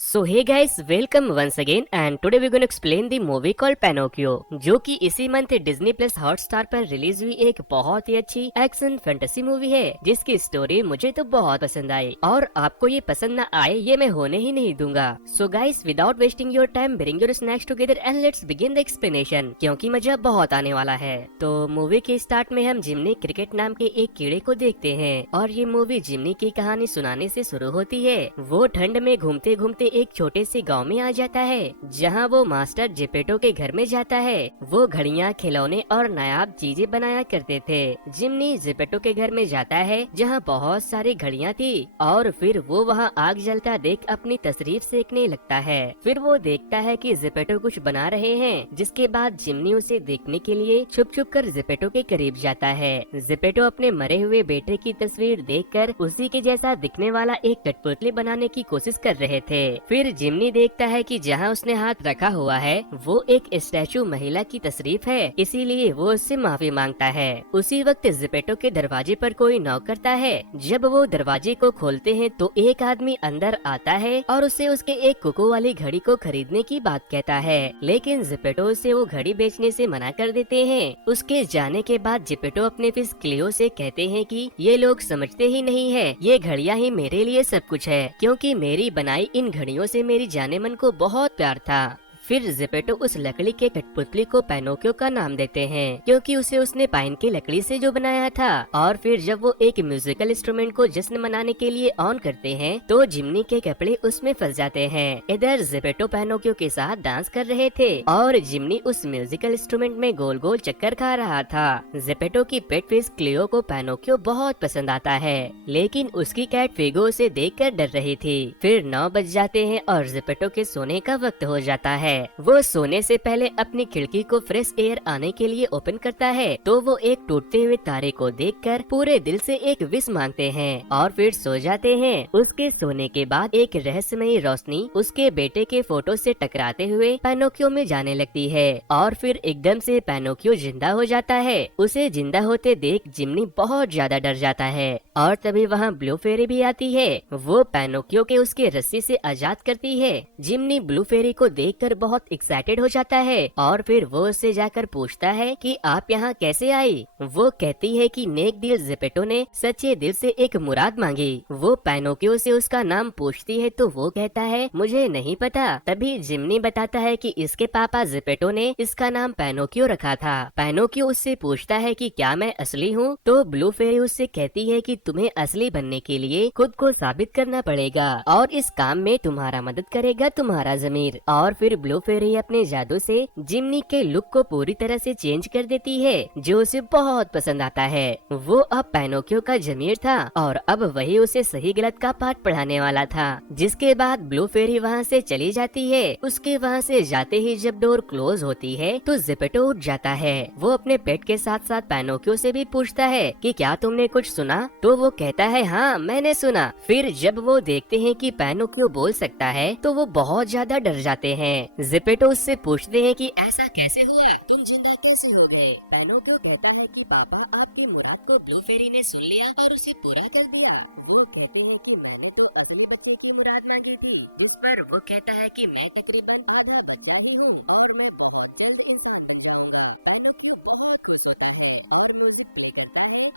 So hey guys, welcome once again and today we gonna explain the movie called Pinocchio, जो कि इसी month Disney plus Hotstar पर release हुई एक बहुत ही अच्छी एक्शन फैंटेसी मूवी है, जिसकी स्टोरी मुझे तो बहुत पसंद आई और आपको ये पसंद न आए ये मैं होने ही नहीं दूंगा। So guys, without wasting your time, bring your snacks together and let's begin the explanation, क्योंकि मजा बहुत आने वाला है। तो मूवी के स्टार्ट में हम जिमनी क्रिकेट नाम के एक कीड़े को देखते हैं और ये मूवी जिमनी की कहानी सुनाने से शुरू होती है। वो ठंड में घूमते घूमते एक छोटे से गांव में आ जाता है, जहां वो मास्टर जेपेटो के घर में जाता है। वो घड़ियां, खिलौने और नायाब चीजें बनाया करते थे। जिमनी जेपेटो के घर में जाता है, जहां बहुत सारी घड़ियां थी, और फिर वो वहां आग जलता देख अपनी तशरीफ सेकने लगता है। फिर वो देखता है कि जेपेटो कुछ बना रहे हैं, जिसके बाद जिमनी उसे देखने के लिए छुप छुप कर जेपेटो के करीब जाता है। जेपेटो अपने मरे हुए बेटे की तस्वीर देखकर उसी के जैसा दिखने वाला एक कठपुतली बनाने की कोशिश कर रहे थे। फिर जिमनी देखता है कि जहां उसने हाथ रखा हुआ है वो एक स्टैचू महिला की तशरीफ है, इसीलिए वो उससे माफी मांगता है। उसी वक्त जेपेटो के दरवाजे पर कोई नॉक करता है। जब वो दरवाजे को खोलते हैं तो एक आदमी अंदर आता है और उसे उसके एक कोको वाली घड़ी को खरीदने की बात कहता है, लेकिन जेपेटो उसे वो घड़ी बेचने से मना कर देते हैं। उसके जाने के बाद जेपेटो अपने फिश क्लियो से कहते हैं कि ये लोग समझते ही नहीं है, ये घड़ियां ही मेरे लिए सब कुछ है, क्योंकि मेरी बनाई इन घड़ियों से मेरी जाने मन को बहुत प्यार था। फिर जेपेटो उस लकड़ी के कठपुतली को पैनोकियो का नाम देते हैं, क्योंकि उसे उसने पाइन की लकड़ी से जो बनाया था। और फिर जब वो एक म्यूजिकल इंस्ट्रूमेंट को जश्न मनाने के लिए ऑन करते हैं तो जिमनी के कपड़े उसमें फंस जाते हैं। इधर जेपेटो पैनोकियो के साथ डांस कर रहे थे और जिमनी उस म्यूजिकल इंस्ट्रूमेंट में गोल गोल चक्कर खा रहा था। जेपेटो की पेट फिश क्लियो को पैनोकियो बहुत पसंद आता है, लेकिन उसकी कैट फिगो उसे देख कर डर रही थी। फिर 9 बज जाते हैं और जेपेटो के सोने का वक्त हो जाता है। वो सोने से पहले अपनी खिड़की को फ्रेश एयर आने के लिए ओपन करता है, तो वो एक टूटते हुए तारे को देखकर पूरे दिल से एक विश मांगते हैं और फिर सो जाते हैं। उसके सोने के बाद एक रहस्यमयी रोशनी उसके बेटे के फोटो से टकराते हुए पैनोकियो में जाने लगती है और फिर एकदम से पैनोकियो जिंदा हो जाता है। उसे जिंदा होते देख जिमनी बहुत ज्यादा डर जाता है और तभी वहाँ ब्लू फेरी भी आती है। वो पैनोकियो के उसके रस्सी से आजाद करती है। जिमनी ब्लू फेरी को देखकर बहुत एक्साइटेड हो जाता है और फिर वो उससे जाकर पूछता है कि आप यहाँ कैसे आई। वो कहती है कि नेक दिल जेपेटो ने सच्चे दिल से एक मुराद मांगी। वो पैनोकियो से उसका नाम पूछती है तो वो कहता है मुझे नहीं पता। तभी जिमनी बताता है कि इसके पापा जेपेटो ने इसका नाम पैनोकियो रखा था। पैनोकियो उससे पूछता है कि क्या मैं असली हूँ, तो ब्लू फेरी उससे कहती है कि तुम्हें असली बनने के लिए खुद को साबित करना पड़ेगा और इस काम में तुम्हारा मदद करेगा तुम्हारा ज़मीर। और फिर ब्लू फेरी अपने जादू से जिमनी के लुक को पूरी तरह से चेंज कर देती है, जो उसे बहुत पसंद आता है। वो अब पैनोकियो का ज़मीर था और अब वही उसे सही गलत का पाठ पढ़ाने वाला था। जिसके बाद ब्लू फेरी वहाँ से चली जाती है। उसके वहाँ से जाते ही जब डोर क्लोज होती है तो जेपेटो उठ जाता है। वो अपने पेट के साथ साथ पैनोकियो से भी पूछता है कि क्या तुमने कुछ सुना, तो वो कहता है हाँ मैंने सुना। फिर जब वो देखते हैं कि पैनोकियो बोल सकता है तो वो बहुत ज्यादा डर जाते हैं। जेपेटो उससे पूछते हैं कि ऐसा कैसे हुआ, तुम जिंदा कैसे हो गए। पैनोकियो कहता है कि पापा आपकी मुराद को ब्लू फेरी ने सुन लिया और उसे पूरा कर दिया। वो कहते हैं कि मैंने तो अपने बच्चे की मुराद मांगी थी, जिस पर वो कहता है कि मैं तकरीबन आधा बच्चा हूँ और मैं बहुत जल्द इंसान बन जाऊंगा। पैनोकियो बहुत खुश होता है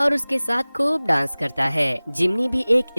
और उसके साथ खूब डांस करता है।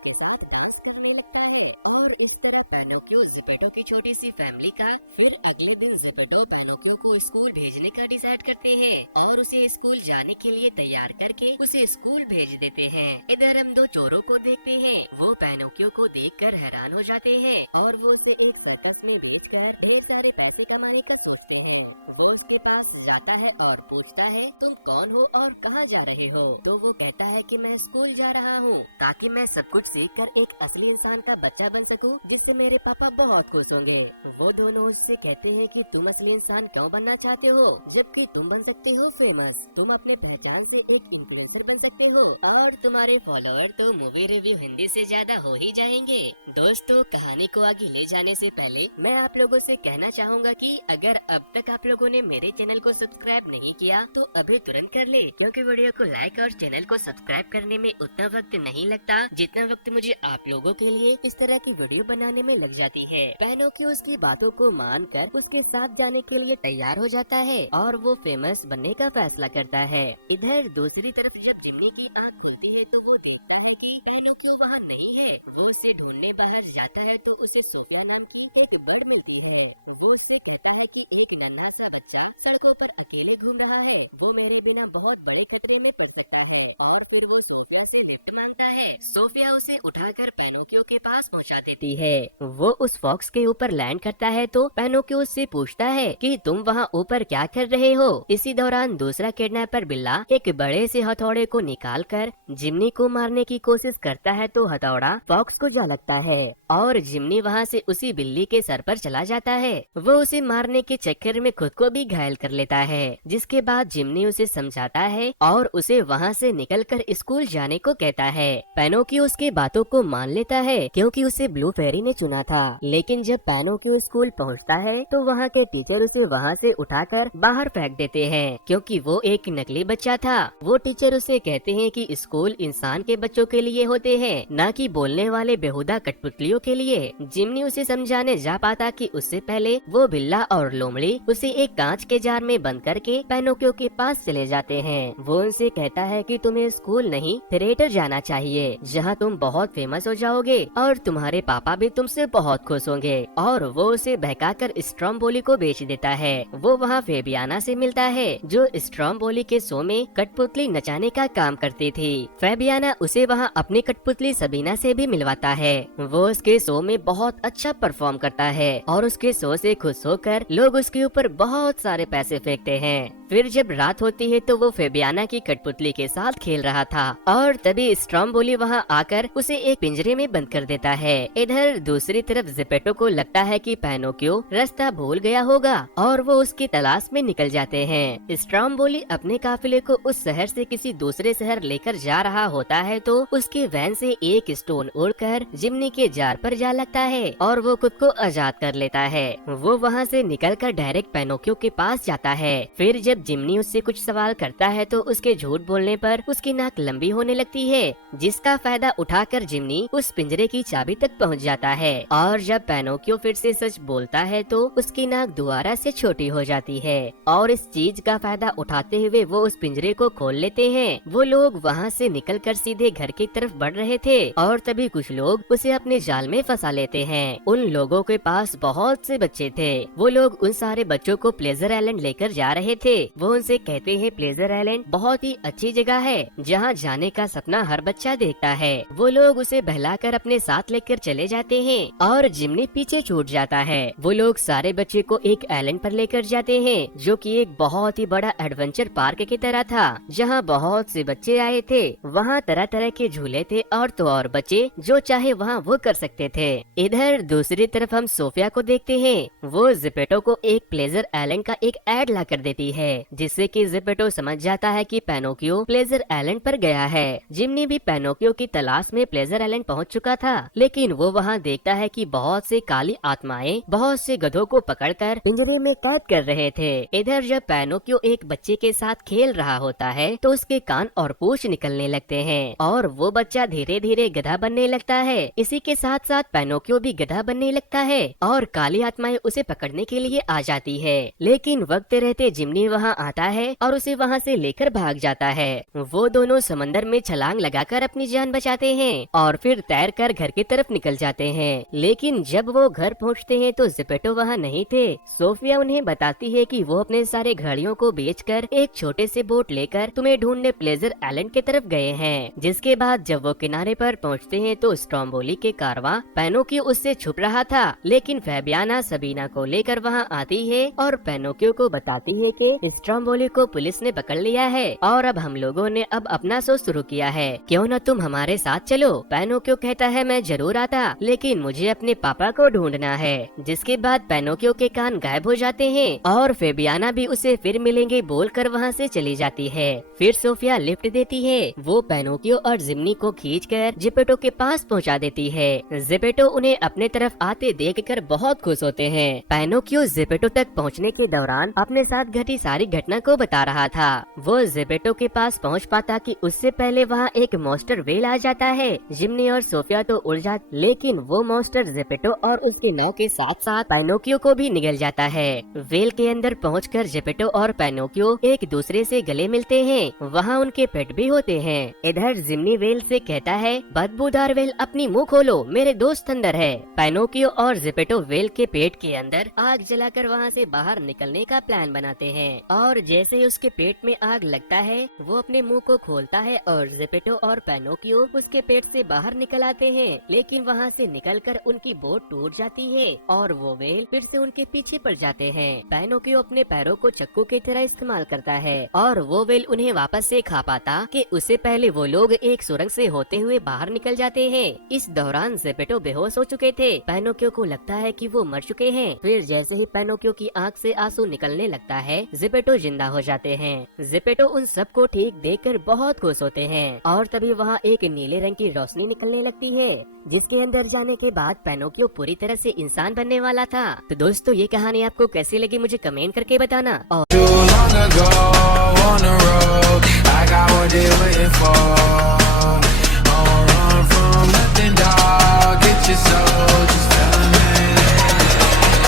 के साथ डांस करने लगता है और इस तरह पैनोकियो जेपेटो की छोटी सी फैमिली का। फिर अगले दिन जेपेटो पैनोकियो को स्कूल भेजने का डिसाइड करते हैं और उसे स्कूल जाने के लिए तैयार करके उसे स्कूल भेज देते हैं। इधर हम दो चोरों को देखते हैं। वो पैनोकियो को देखकर हैरान हो जाते हैं और वो उसे एक सर्कस में बेचकर ढेर सारे पैसे कमाने का सोचते हैं। वो उसके पास जाता है और पूछता है तुम कौन हो और कहाँ जा रहे हो, तो वो कहता है कि मैं स्कूल जा रहा हूँ ताकि मैं सब कुछ सीखकर एक असली इंसान का बच्चा बन सकूं, जिससे मेरे पापा बहुत खुश होंगे। वो दोनों उससे कहते हैं कि तुम असली इंसान क्यों बनना चाहते हो, जबकि तुम बन सकते हो फेमस। तुम अपने पहचान से एक इन्फ्लुएंसर बन सकते हो और तुम्हारे फॉलोअर तो मूवी रिव्यू हिंदी से ज्यादा हो ही जाएंगे। दोस्तों, कहानी को आगे ले जाने से पहले मैं आप लोगों से कहना चाहूँगा कि अगर अब तक आप लोगों ने मेरे चैनल को सब्सक्राइब नहीं किया तो अभी तुरंत कर ले, क्योंकि वीडियो को लाइक और चैनल को सब्सक्राइब करने में उतना वक्त नहीं लगता जितना वक्त मुझे आप लोगों के लिए इस तरह की वीडियो बनाने में लग जाती है। पैनोकियो उसकी बातों को मानकर उसके साथ जाने के लिए तैयार हो जाता है और वो फेमस बनने का फैसला करता है। इधर दूसरी तरफ जब जिम्नी की आँख खुलती है तो वो देखता है कि पैनोकियो वहाँ नहीं है। वो उसे ढूंढने बाहर जाता है तो उसे सोफिया नाम की एक बर्ड मिलती है। वो उससे कहता है कि एक नन्हा सा बच्चा सड़कों पर अकेले घूम रहा है, वो मेरे बिना बहुत बड़े खतरे में पड़ सकता है। और फिर वो सोफिया से लिफ्ट मांगता है। सोफिया उसे उठाकर पैनोकियो के पास पहुंचा देती है। वो उस फॉक्स के ऊपर लैंड करता है तो पैनोकियो उससे पूछता है कि तुम वहाँ ऊपर क्या कर रहे हो। इसी दौरान दूसरा किडनैपर बिल्ला एक बड़े से हथौड़े को निकालकर जिम्नी को मारने की कोशिश करता है तो हथौड़ा फॉक्स को जा लगता है और जिम्नी वहाँ से उसी बिल्ली के सर पर चला जाता है। वो उसे मारने के चक्कर में खुद को भी घायल कर लेता है, जिसके बाद जिम्नी उसे समझाता है और उसे वहाँ से निकलकर स्कूल जाने को कहता है। पैनोकियो उसके बातों को मान लेता है क्योंकि उसे ब्लू फेरी ने चुना था। लेकिन जब पैनोकियो स्कूल पहुँचता है तो वहाँ के टीचर उसे वहाँ से उठाकर बाहर फेंक देते हैं क्योंकि वो एक नकली बच्चा था। वो टीचर उसे कहते हैं कि स्कूल इंसान के बच्चों के लिए होते हैं, न कि बोलने वाले बेहुदा कठपुतलियों के लिए। जिम्नी उसे समझाने जा पाता कि उससे पहले वो बिल्ला और लोमड़ी उसे एक कांच के जार में बंद करके पैनोकियो के पास चले जाते हैं। वो उनसे कहता है कि तुम्हें स्कूल नहीं थिएटर जाना चाहिए, जहाँ तुम बहुत फेमस हो जाओगे और तुम्हारे पापा भी तुमसे बहुत खुश होंगे। और वो उसे बहकाकर स्ट्रॉम्बोली को बेच देता है। वो वहाँ फेबियाना से मिलता है जो स्ट्रॉम्बोली के शो में कठपुतली नचाने का काम करती थी। फेबियाना उसे वहाँ अपनी कठपुतली सबीना से भी मिलवाता है। वो उसके शो में बहुत अच्छा परफॉर्म करता है और उसके शो से खुश होकर लोग उसके ऊपर बहुत सारे पैसे फेंकते हैं। फिर जब रात होती है तो वो फेबियाना की कठपुतली के साथ खेल रहा था और तभी स्ट्रॉम्बोली वहाँ आकर उसे एक पिंजरे में बंद कर देता है। इधर दूसरी तरफ जिपेटो को लगता है कि पैनोकियो रास्ता भूल गया होगा और वो उसकी तलाश में निकल जाते हैं। स्ट्रॉम्बोली अपने काफिले को उस शहर से किसी दूसरे शहर लेकर जा रहा होता है तो उसके वैन से एक स्टोन उड़कर जिम्नी के जार पर जा लगता है और वो खुद को आजाद कर लेता है। वो वहाँ से निकलकर डायरेक्ट पैनोकियो के पास जाता है। फिर जब जिम्नी उससे कुछ सवाल करता है तो उसके झूठ बोलने पर उसकी नाक लंबी होने लगती है, जिसका फायदा उठाकर जिम्नी उस पिंजरे की चाबी तक पहुंच जाता है। और जब पैनोकियो फिर से सच बोलता है तो उसकी नाक दोबारा से छोटी हो जाती है और इस चीज का फायदा उठाते हुए वो उस पिंजरे को खोल लेते हैं। वो लोग वहाँ से निकलकर सीधे घर की तरफ बढ़ रहे थे और तभी कुछ लोग उसे अपने जाल में फंसा लेते हैं। उन लोगों के पास बहुत से बच्चे थे। वो लोग उन सारे बच्चों को प्लेजर आइलैंड लेकर जा रहे थे। वो उनसे कहते हैं प्लेजर आइलैंड बहुत ही अच्छी जगह है जहाँ जाने का सपना हर बच्चा देखता है। वो लोग उसे बहलाकर अपने साथ लेकर चले जाते हैं और जिम्नी पीछे छूट जाता है। वो लोग सारे बच्चे को एक आइलैंड पर लेकर जाते हैं जो कि एक बहुत ही बड़ा एडवेंचर पार्क की तरह था, जहाँ बहुत से बच्चे आए थे। वहाँ तरह तरह के झूले थे और तो और बच्चे जो चाहे वहाँ वो कर सकते थे। इधर दूसरी तरफ हम सोफिया को देखते हैं। वो जिपेटो को एक प्लेजर आइलैंड का एक एड ला कर देती है, जिससे कि जिपेटो समझ जाता है कि पैनोकियो प्लेजर आइलैंड पर गया है। जिम्नी भी पैनोकियो की तलाश में प्लेजर आइलैंड पहुंच चुका था, लेकिन वो वहां देखता है कि बहुत से काली आत्माएं बहुत से गधों को पकड़कर पिंजरे में कैद कर रहे थे। इधर जब पैनोकियो एक बच्चे के साथ खेल रहा होता है तो उसके कान और पूंछ निकलने लगते हैं और वो बच्चा धीरे धीरे गधा बनने लगता है। इसी के साथ साथ पैनोकियो भी गधा बनने लगता है और काली आत्माएं उसे पकड़ने के लिए आ जाती है। लेकिन वक्त रहते जिम्नी वहाँ आता है और उसे वहाँ से लेकर भाग जाता है। वो दोनों समंदर में छलांग लगाकर अपनी जान बचाते हैं और फिर तैरकर घर की तरफ निकल जाते हैं। लेकिन जब वो घर पहुँचते हैं तो जिपेटो वहाँ नहीं थे। सोफिया उन्हें बताती है कि वो अपने सारे घड़ियों को बेचकर एक छोटे से बोट लेकर तुम्हें ढूंढने प्लेजर आइलैंड की तरफ गए हैं। जिसके बाद जब वो किनारे पर पहुँचते हैं तो स्ट्रॉम्बोली के कारवां पैनोकियो उससे छुप रहा था, लेकिन फेबियाना सबीना को लेकर वहाँ आती है और पैनोकियो को बताती है कि स्ट्रॉम्बोली को पुलिस ने पकड़ लिया है और अब हम लोगों ने अब अपना शो शुरू किया है, क्यों न तुम हमारे साथ चलो। पैनोकियो कहता है मैं जरूर आता, लेकिन मुझे अपने पापा को ढूंढना है। जिसके बाद पैनोकियो के कान गायब हो जाते हैं और फेबियाना भी उसे फिर मिलेंगे बोलकर वहाँ से चली जाती है। फिर सोफिया लिफ्ट देती है। वो पैनोकियो और जिम्नी को खींचकर जिपेटो के पास पहुँचा देती है। जिपेटो उन्हें अपने तरफ आते देखकर बहुत खुश होते हैं। पैनोकियो जिपेटो तक पहुँचने के दौरान अपने साथ घटी सारी सारी घटना को बता रहा था। वो जेपेटो के पास पहुंच पाता कि उससे पहले वहां एक मॉन्स्टर वेल आ जाता है। जिमनी और सोफिया तो उड़ जाते, लेकिन वो मॉन्स्टर जेपेटो और उसके नाव के साथ साथ पैनोकियो को भी निगल जाता है। वेल के अंदर पहुंचकर जेपेटो और पैनोकियो एक दूसरे से गले मिलते हैं। वहाँ उनके पेट भी होते हैं। इधर जिमनी वेल से कहता है, बदबूदार वेल अपनी मुंह खोलो, मेरे दोस्त अंदर है। पैनोकियो और जेपेटो वेल के पेट के अंदर आग जलाकर वहाँ से बाहर निकलने का प्लान बनाते हैं। और जैसे ही उसके पेट में आग लगता है, वो अपने मुंह को खोलता है और जेपेटो और पैनोकियो उसके पेट से बाहर निकल आते हैं। लेकिन वहाँ से निकलकर उनकी बोट टूट जाती है और वो वेल फिर से उनके पीछे पड़ जाते हैं। पैनोकियो अपने पैरों को चक्कू की तरह इस्तेमाल करता है और वो वेल उन्हें वापस से खा पाता कि उससे पहले वो लोग एक सुरंग से होते हुए बाहर निकल जाते हैं। इस दौरान जेपेटो बेहोश हो चुके थे। पैनोकियो को लगता है कि वो मर चुके हैं। फिर जैसे ही पैनोकियो की आंख से आंसू निकलने लगता है, जेपेटो जिंदा हो जाते हैं। जेपेटो उन सबको ठीक देखकर बहुत खुश होते हैं और तभी वहाँ एक नीले रंग की रोशनी निकलने लगती है, जिसके अंदर जाने के बाद पैनोकियो पूरी तरह से इंसान बनने वाला था। तो दोस्तों, ये कहानी आपको कैसी लगी मुझे कमेंट करके बताना। और